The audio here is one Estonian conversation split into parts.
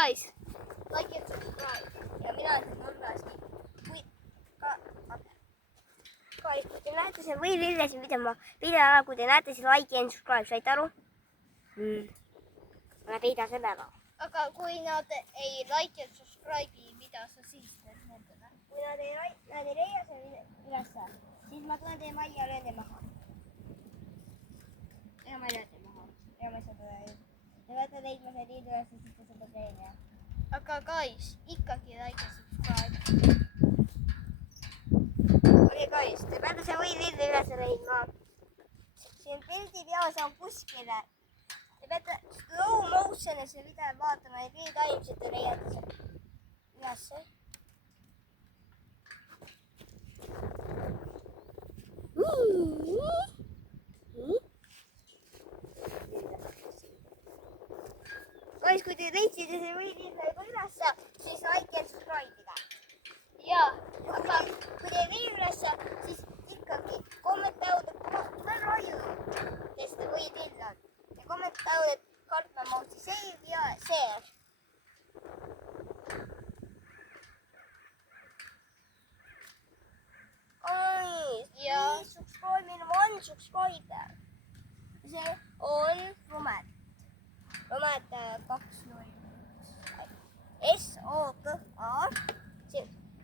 guys, like and subscribe. Ja mina ütlen nurgasti. Guys, kui te näete siin või lillesin video ära, kui te näete siin like and subscribe, saite aru? Ma peida selle ära. Aga kui nad ei like and subscribe'i, mida sa siis teed nendele? Kui nad ei leia selle ülesse, siis ma tulen teie majja ja löön teie maha. Ega ma ei löön teie maha. Ega ma ei saa teda ju. Te peate leidma selle liidu ülesse, siis te seda teeme. Aga guys, ikkagi like and subscribe. Okei guys, te peate see või liidu ülesse leidma. Siin pildi peas on kuskile. Te peate slow motion'i see video vaatama ja real time'sit te leiate seal ülesse. Guys, kui te leidsite see video ülesse, siis like ja subscribe'ida. Jaa, aga kui te ei leia ülesse, siis ikkagi kommentäude veel raju, kes te või tilla. Ja kommentäude kartmamauti save ja share. Please subscribe in one subscriber. See on Romet. Romet 2.0. S-O-K-R.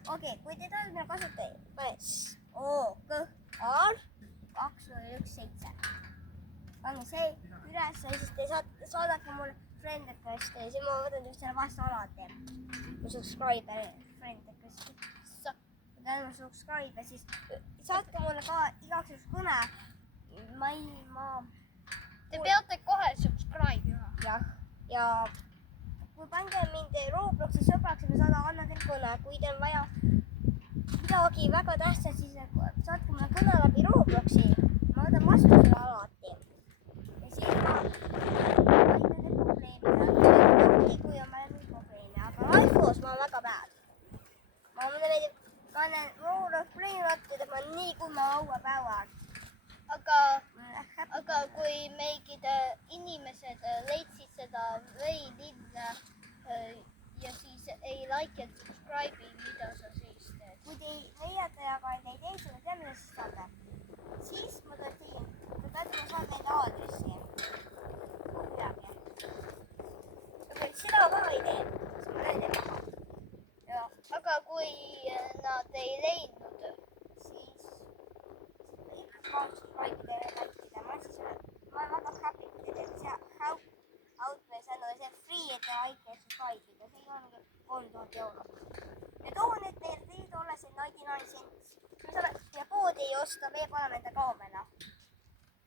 Okei, kui te tahate kasutada, pane S-O-K-R 2.1.7. Pange see üles ja siis te saadake mulle friend request'i ja siis ma võtan just selle vastu alati. Kui subscriber friend request'i. Kui te subscribe, siis saatke mulle ka igaks juhuks kõne. Te peate kohe subscribe. Jah, ja kui pange mind Robloxi sõbraks ja me annan teil kõne. Kui teil vaja midagi väga tähtsat, siis saatke mulle kõne läbi Robloxi. Ma võtan vastu selle alati. Ja siis ma võin nende probleemi. Kui on meil mingi probleemi, aga Lifeos ma olen väga bad. Ma panen Roblox playmatid, et ma nii kui ma lauapäeval. Aga kui mingid inimesed leidsid seda või linna ja siis ei like ja subscribe'i, mida sa siis teed? Kui te leiate, aga ei tee seda, tead mida siis saate? Siis ma tõin, ma saan nende aadressi. Midagi. Aga seda ka ei tee, siis ma löön teid maha. Aga kui nad ei leidnud, siis ma subscribe'ida ja like'ida. Ma olen väga happy, kui te teete see help out või see free, et te like ja subscribe'ida. See on 3000 eurot. Ja toon, et teil liidu olla see 99 cents. Ja poodi ei osta, meie paneme enda kaamera.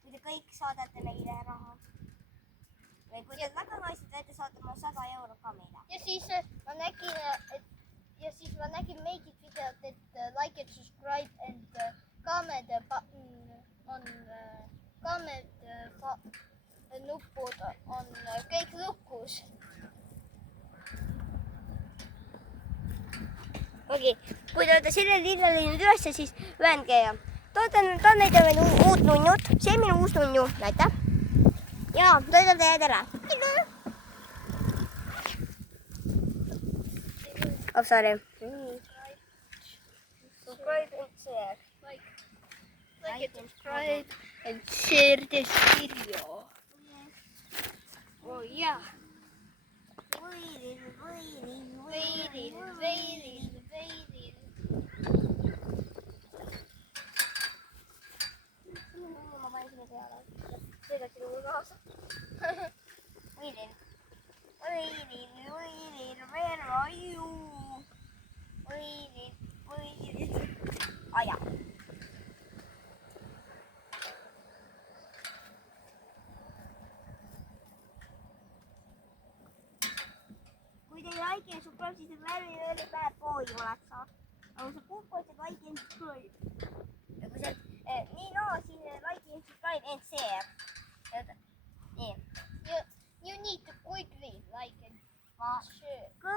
Kui te kõik saadate meile raha. Või kui te väga naised teete, saate ma 100 eurot ka meile. Ja siis ma nägin mingit videot, et like and subscribe and comment button on nupud on kõik lukus. Okei, kui te olete selle lilla lõinud ülesse, siis öelge ja toetan näide veel uut nunnut. See on minu uus nunnu, näite. Ja toetan teie tere. Oh, sorry. Subscribe and share. Like and subscribe and share this video. Oh yeah. Waiting. Ma panin sinna peale. See läks mul kaasa. Waiting. Where are you? Waiting. Aja. Kui te like and subscribe, siis on very bad boy oled sa. Aga sa puhkad like and subscribe. Ja kui sa nii siis like and subscribe and share. Nii. You need to quickly like and share. Go.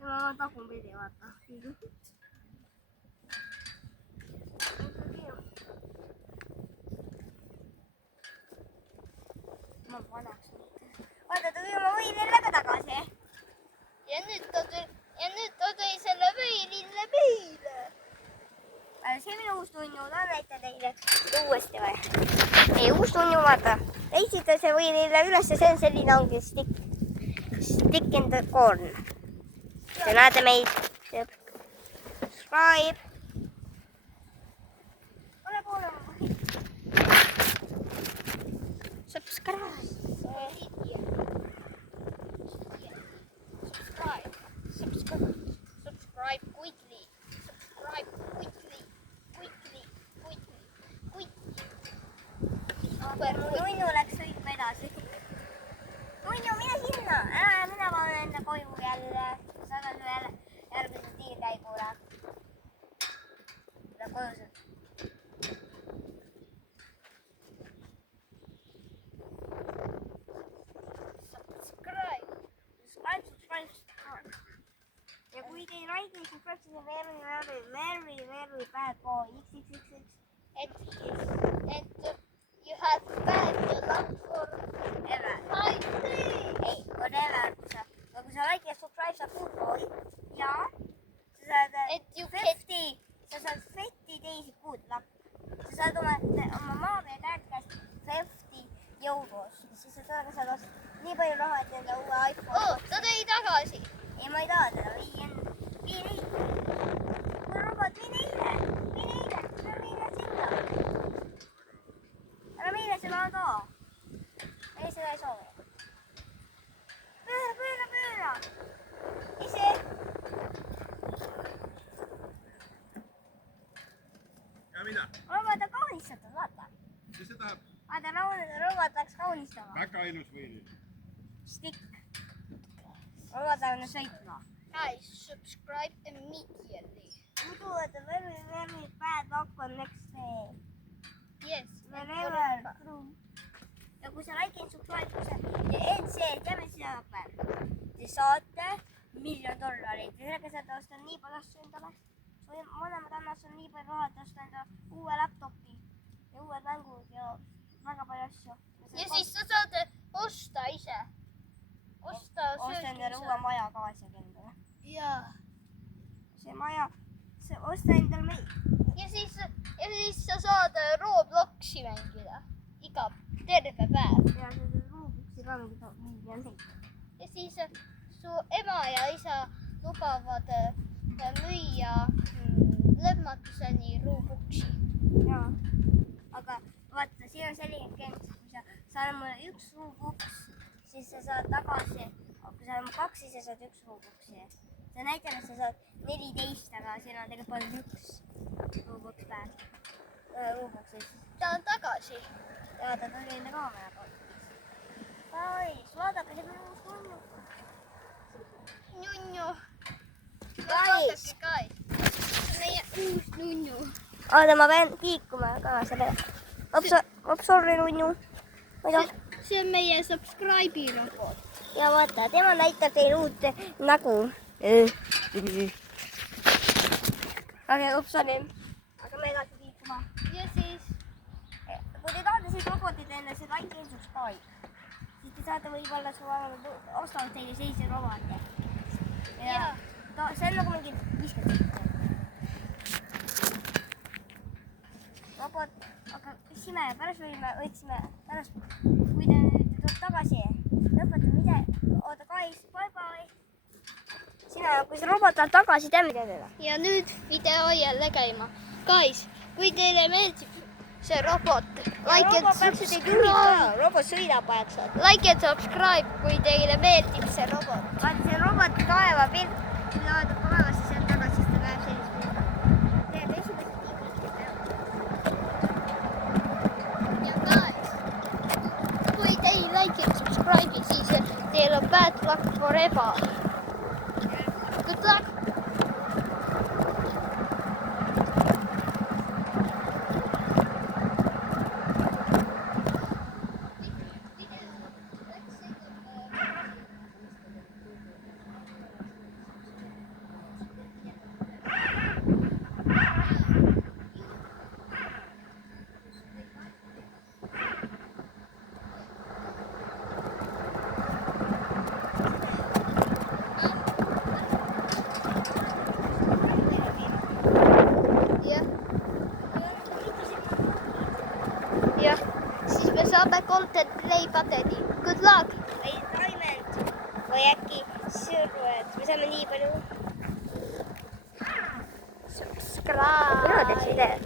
Ma takun pildi, vaata. see minu uus nunnu, ta näitan teile uuesti või? Meie uus nunnu, vaata. Esitage või neile üles, see on selline ongi stick in the corn. Te näete meid. Subscribe. Ole poole ma võin. Subscribe. Subscribe quickly. Nunnu läks sõitma edasi. Nunnu, mine sinna! Mina panen enda koju jälle. Saadan su jälle järgmise tiirkäigule. Tule koju sul. Subscribe. Ja kui te ei like me subscribe, siis on very bad boy. XXXX. And you have bad luck forever. Ei, whatever. Kui sa like ja subscribe, sa good boy. Ja sa saad 50. Sa saad 50 teisi good luck. Sa saad oma maame ja käed käest 50 euros. Siis sa saad osta nii palju raha, et enda uue iPhone. Ta tõi tagasi. Ei, ma ei taha teda. Vii neile. Kui robot, vii neile. Ära meile sinna. Ära meile seda too. Ei, seda ei soovi. Pööra. Ise. Ja mida? Robot on kaunistatud, vaata. Mis see tahab? Vaata, robot läks kaunistama. Väga ilus võinud. Stick. Robot on sõitma. Guys, subscribe immediately. Muidu, et very bad luck on next day. Yes. Whenever. Ja kui sa like and subscribe, kui sa teeme seda päev. Te saate $1 million. Sellega saate osta nii palju asju endale. Mõlemad annas on nii palju raha, et osta enda uue laptopi ja uued mängud ja väga palju asju. Ja siis sa saad osta ise. Osta endale uue maja ka asjaga endale. Jaa. See maja, osta endale meid. Ja siis sa saad Robloxi mängida. Terve päev. Ja seda Robloxi ka miljoneid. Ja siis su ema ja isa lubavad müüa lõpmatuseni Robloxi. Jaa. Aga vaata, siin on selline kent, kui sa annad mulle 1 Roblox, siis sa saad tagasi, kui sa annad 2, siis sa saad 1 Robloxi. See näitab, et sa saad 14, aga siin on tegelikult 1 Roblox päev. Robloxis. Ta on tagasi. Jaa, ta tuli enda kaamera poolt. Guys, vaadake, see on uus nunnu. Nunnu. Guys. Guys. Meie uus nunnu. Oota, ma pean liikuma ka selle. Sorry, nunnu. See on meie subscribe'i robot. Ja vaata, tema näitab teile uut nägu. Sorry. Aga me edasi liikuma. Ja siis Kui te tahate siis robotit enne, see like and subscribe. Siis te saate võib-olla ostavad teile sellise roboti. Ja see on nagu mingi 50. Robot, aga sime, pärast võtsime, kui ta nüüd tuleb tagasi, lõpetame ise. Oota, guys, bye. Sina, kui see robot läheb tagasi, teeme teda. ja nüüd video jälle käima. Guys, kui teile meeldib see robot, like and subscribe. Robot sõidab vaikselt. Like and subscribe, kui teile meeldib see robot. Vaata, see robot kaevab kui ta vaatab kaevasse, see on tagasi, siis ta läheb sellist pilda. Teed esimesed tiimid. Ja guys, kui te ei like and subscribe, siis teil on bad luck forever. Good luck! lihtsalt play button'i. Good luck! või taimed või äkki sõrmed, me saame nii palju. Subscribe! Mina teeks idee.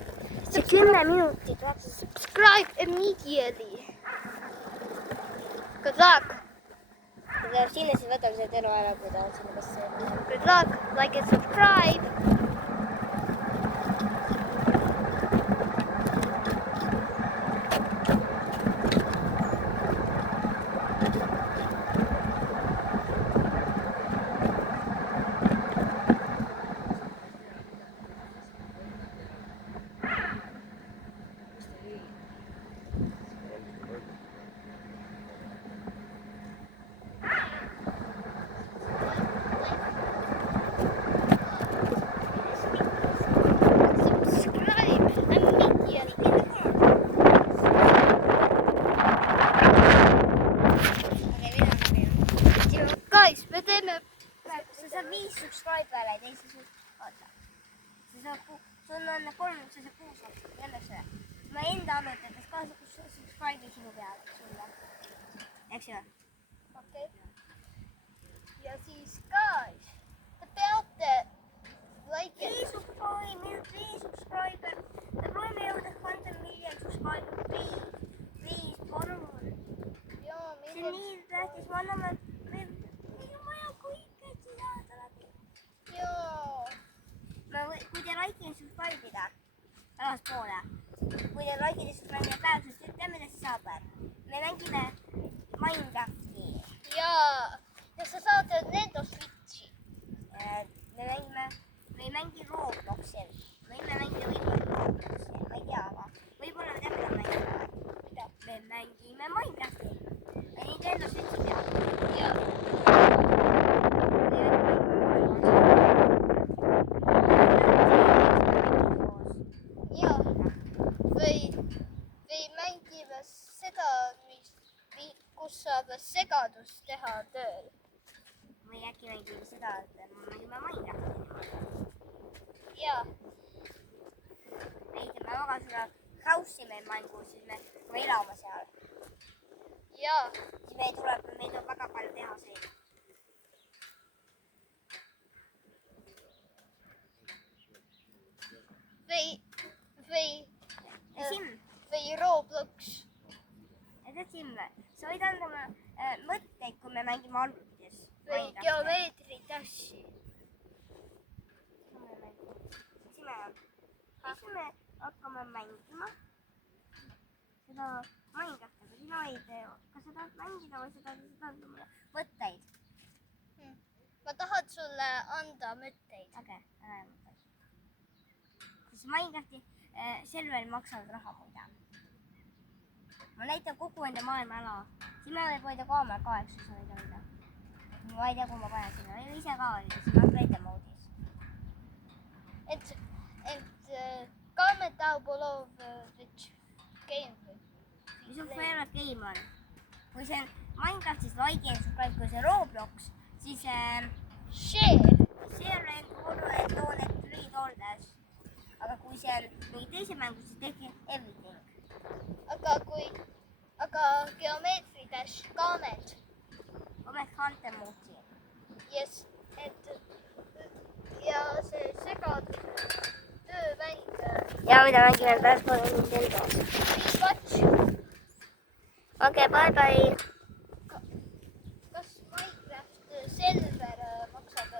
See 10 minutit vaata. Subscribe immediately. Good luck! Sinna siis võtame selle terve ära, kui ta on sinna basseini. Good luck! Like and subscribe! Guys, me teeme sa saad 5 subscribereid ja siis vaata. Sul on 3, sa saad 6 jälle see. Ma enda arvutades ka subscribe'i sinu peale sulle. Eks ju? okei. Ja siis guys, te peate like Please subscribe, meil on 3 subscriber. Me proovime jõuda 100 million subscriber. Please, palun. ja See on nii tähtis, me anname, meil on vaja kõike saada läbi. Kui te like'i ja subscribe'ida, alaspoole, kui te like'ida ja subscribe'ida päevselt, siis teeme, mida see saab. Me mängime Minecrafti. ja sa saad Nintendo Switchi. Me ei mängi Robloxil. Me võime mängida võib-olla Robloxil, ma ei tea, aga võib-olla me teame, mida mängime. Mida? Me mängime Minecrafti. Me Nintendo Switchi peal. ja ja või mängime seda, kus saab segadust teha tööl. Või äkki mängime seda, et me mängime Minecrafti. ja ehitame väga seda house'i meil mängu, siis me elame seal. ja Siis meil tuleb väga palju tehaseid. või Roblox. Tead Simm, sa võid anda mulle mõtteid, kui me mängime arvutis. või geomeetritassi. Siis me hakkame mängima seda Minecrafti, aga sina ei tee. Kas sa tahad mängida või sa tahad anda mulle mõtteid? Ma tahan sulle anda mõtteid. Äge, ära mõtteid. Siis Minecrafti serveril maksavad raha muide. Ma näitan kogu enda maailma ära. Siin me võib hoida kaamera ka, eks sa võid hoida. Ma ei tea, kui ma panen sinna. Meil ise ka oli, siin on create mode'is. Comment down below which game. Mis on favorite game on? Kui see on Minecraftis like and subscribe, kui see on Roblox, siis Share. share and follow and donate $3. Aga kui see on mingi teise mängu, siis tehke everything. Aga geomeetridash comment. Omet hunter mode'i. Yes, ja see segaduse töömäng. Ja mida mängime pärast Nintendo's. Please watch. Okei, bye bye. Kas Minecraft server maksab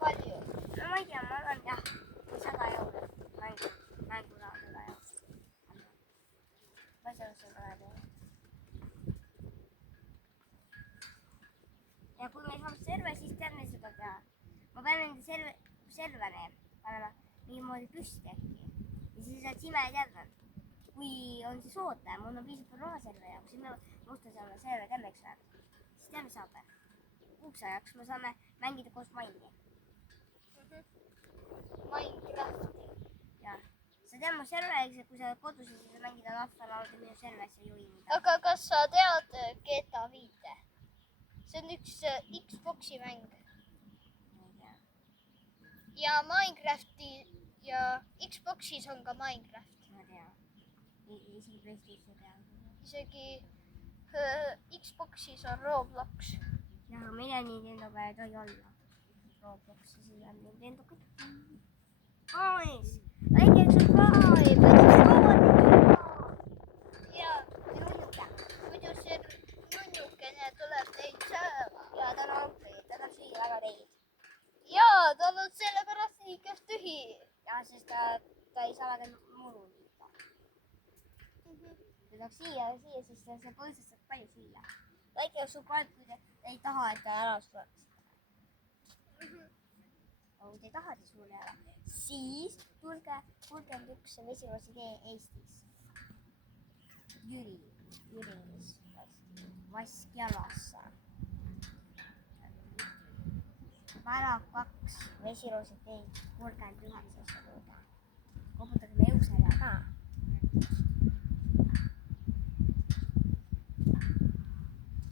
palju? No ma ei tea, ma arvan jah, 100 € mängu raha 100 €. Ma ei saa seda praegu. Ja kui meil saab server, siis teame seda teha. Ma pean enda serveri panema mingi moodi püsti äkki. Ja siis saad Simed jälle. Kui on siis ootaja, mul on piisavalt raha serveri jaoks, siis me ostan selle serveri kämmeks või. Siis teame saab. Kuuks ajaks me saame mängida koos Maini. Minecrafti. Ja. Sa tead mu serveriks, kui sa oled kodus ja siis mängida lahvalaud ja minu serverisse juhinida. Aga kas sa tead GTA 5? See on üks Xbox'i mäng. Ma ei tea. Ja Minecrafti ja Xbox'is on ka Minecraft. Ma tean. Isegi PlayStation peal. Isegi Xboxis on Roblox. Ja, mina Nintendo peal ei tohi olla. Robloxi siia Nintendo kõik. Nice! Like and subscribe! Ja muidu see nunnukene tuleb teid sööma. Ja ta on ampli, ta tahab süüa väga teid. Jaa, tal on sellepärast liigas tühi. Ja sest ta ei saa väga muru liita. Kui tahaks siia, siis see põõsast saab palju süüa. Like ja subscribe, kui te ei taha, et ta ära sureks. Aga kui te ei taha, et ta surne ära, siis tulge 31 Mesirosi tee Eestis. Jürinis Vaskjalasse. Värav 2 Mesirosi tee 39 juurde. Koputage meie uksele ka.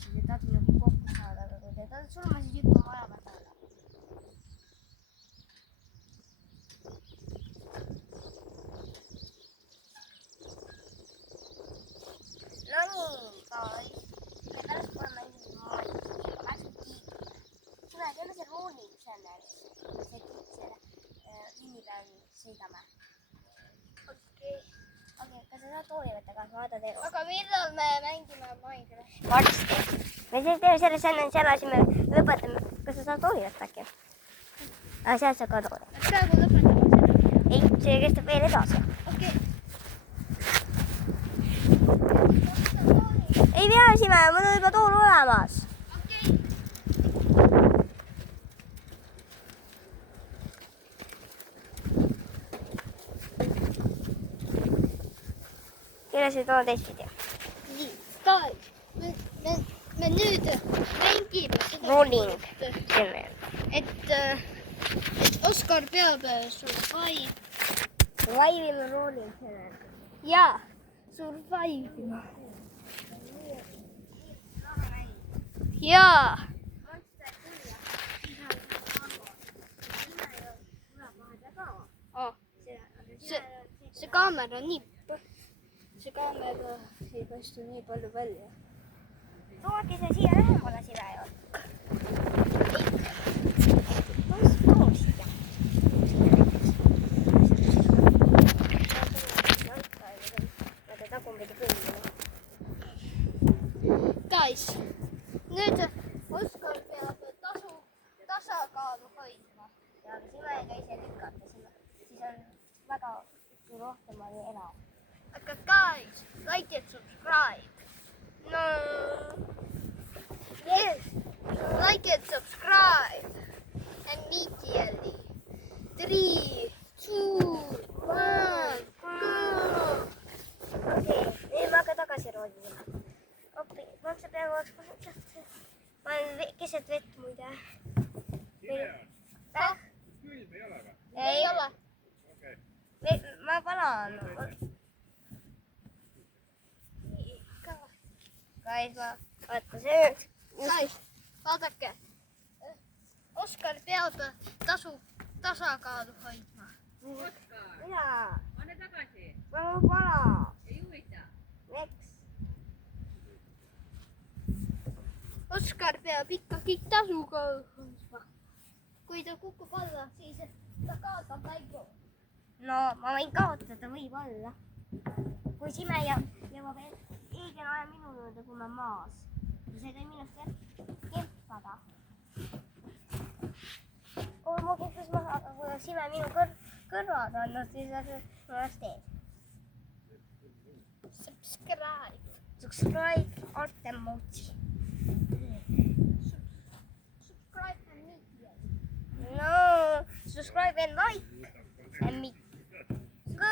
Kui te tahate nagu kokku saada, aga kui te tahate surma, siis hüppama vaja peale. No nii, guys. Ja pärast pole mänginud Minecrafti, aga läksin kiiklile. Tule, teeme see rolling challenge. Selle linni peal sõidame. Okei. Okei, kas sa saad tooli võtta kaasa, vaata teile. Aga millal me mängime Minecrafti? Varsti. Me siis teeme selle challenge ära, siis me lõpetame. Kas sa saad tooli võtta äkki? Sealt saab ka tooli. Praegu lõpetame seda. Ei, see kestab veel edasi. Okei. Ei peasime, mul on juba tool olemas. Okei. Kelle see tool teistpidi? Nii, guys. Me nüüd mängime seda. Rolling. Et Oskar peab survive. Survival rolling challenge. Jaa, survive. Jaa. Oh. See kaamera nipp. See kaamera ei paista nii palju välja. Tooge see siia lähemale sile ju. Guys, nüüd Oskar peab tasakaalu hoidma. Ja aga sina ei käi see lükata, siis on väga rohkem oli ela. Aga guys, like and subscribe. No. Yes, like and subscribe. And immediately. 3, 2, 1, go! Okei, nüüd ma hakkan tagasi roolima. Maksa peaaegu oleks kohutavalt. Ma olen keset vett muide. Külm ei ole või? Ei ole. Okei. Ma palan. Kais ma, vaata see nüüd. Guys, vaadake. Oskar peab tasakaalu hoidma. Mina. Anna tagasi. Ma pala. Ei huvita. Miks? Oskar peab ikkagi tasakaalu hoidma. Kui ta kukub alla, siis ta kaotab mängu. No, ma võin kaotada võib-olla. Kui Simeja jõuab õigel ajal minu juurde, kui ma maas. See ei tohi minust kempada. Ma kukkus maha, aga kui Sime minu kõrvad on, siis on teed. Subscribe. Subscribe Artem Mochi. Subscribe and media. No, subscribe and like. And me. Go.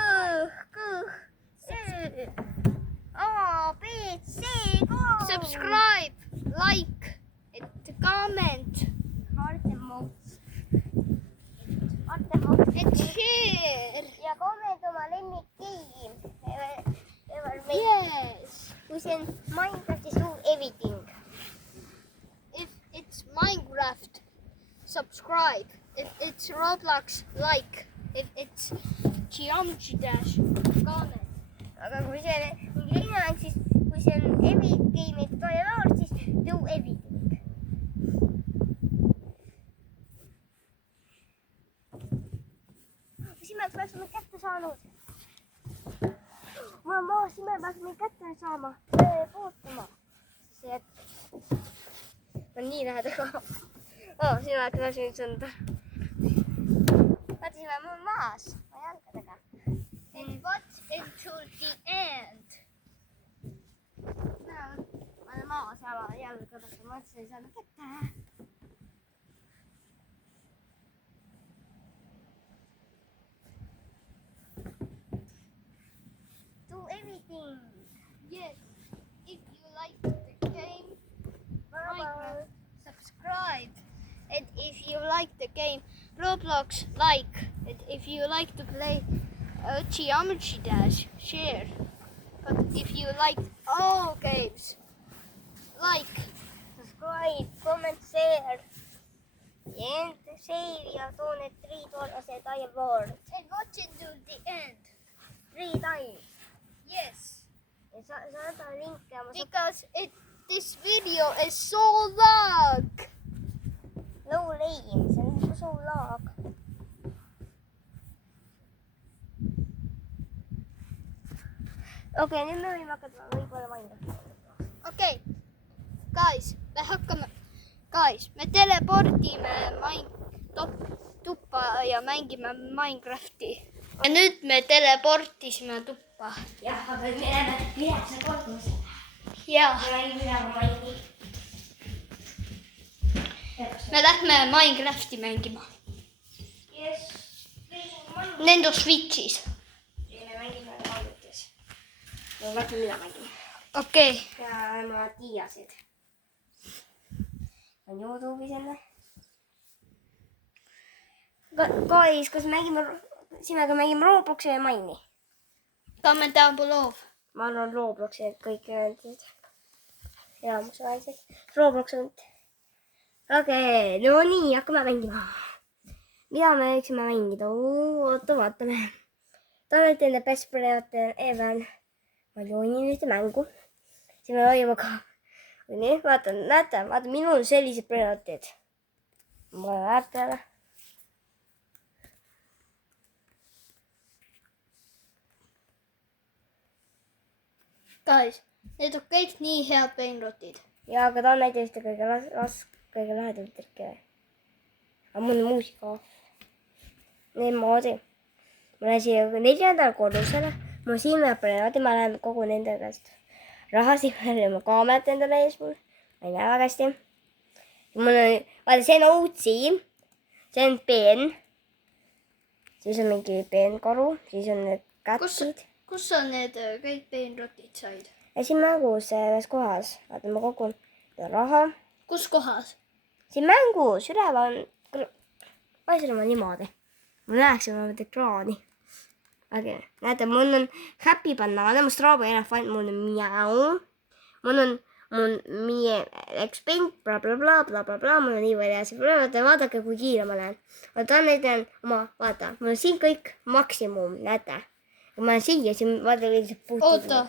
A, B, C, go. Subscribe, like, and comment. Artem Mochi. And share. Ja komment oma lemmikgame. Yes. Kui see on Minecraftis do everything. If it's Minecraft, subscribe. If it's Roblox, like. If it's Geometry Dash, comment. Aga kui see mingi teine mäng, siis kui kui see on everything tutorial, siis do everything. Simed peaks meid kätte saanud. Simed peaks meid kätte saama. Ootama. See on nii lähedal ka. Simed peaks meid sõnda. Vaata, Simed on maas. Ma jalgadega. And what's until the end? Ma olen maas jalgadega. Ma mõtlesin, ei saanud kätte. Do everything. Yes. If you like the game, Minecraft, subscribe. And if you like the game, Roblox, like. And if you like to play Geometry Dash, share. But if you like all games, like. Subscribe, comment, share. And share ja too need 3 toonased airboard. And watch it to the end. 3 times. Yes. Ja saada linke. Because this video is so long. No lame, see on so long. Okei, nüüd me võime hakata võib-olla mainima. Okay, guys, me telepordime tuppa ja mängime Minecrafti. Ja nüüd me teleportisime tuppa. Jah, aga me läheme 9 korda. Ja, me lähme Minecrafti mängima. Yes. Nendo Switchis. Me mängime arvutis. No vaata, mida mängime. Okei. Ja ma tiiasid. On YouTube'is enne. Guys, kas mängime, Simega mängime Robloxi või Mine'i? Comment down below. Ma arvan Robloxi, et kõik öeldud. Enamus väiksed. Roblox on. Okei, no nii, hakkame mängima. Mida me võiksime mängida? Oota, vaatame. Donald in the best player ever. Ma joonin ühte mängu. Siis me hoiame ka. Nii, näete, minul on sellised prioriteed. Ma olen väärt peale. Guys, need on kõik nii head peenrotid. Ja, aga ta on näiteks kõige lähedam tõrke. Aga mul on muusika. Niimoodi. Ma lähen siia 4. korrusele. Ma silmeaparaadi, ma lähen kogu nende käest raha silmele, ma kaamerat endale ees mul. Ma ei näe väga hästi. Mul on, vaata, see on OC. See on peen. Siis on mingi peenkaru. Siis on need kätsid. Kus sa need kõik peenrotid said? Ja siin mängus ühes kohas. Vaata, ma kogun raha. Kus kohas? Siin mängus üleval on... Ma ei saa niimoodi. Ma näeks oma ekraani. Okay. Näete, mul on happy banana, mul strawberry elefant, mul on miau. Mul on X-Pink, blablabla, mul on nii palju asja. Vaadake, kui kiire ma lähen. Vaata, näitan oma, vaata, mul on siin kõik maksimum, näete. Ja ma olen siia, siin vaata lihtsalt puhtib. Oota,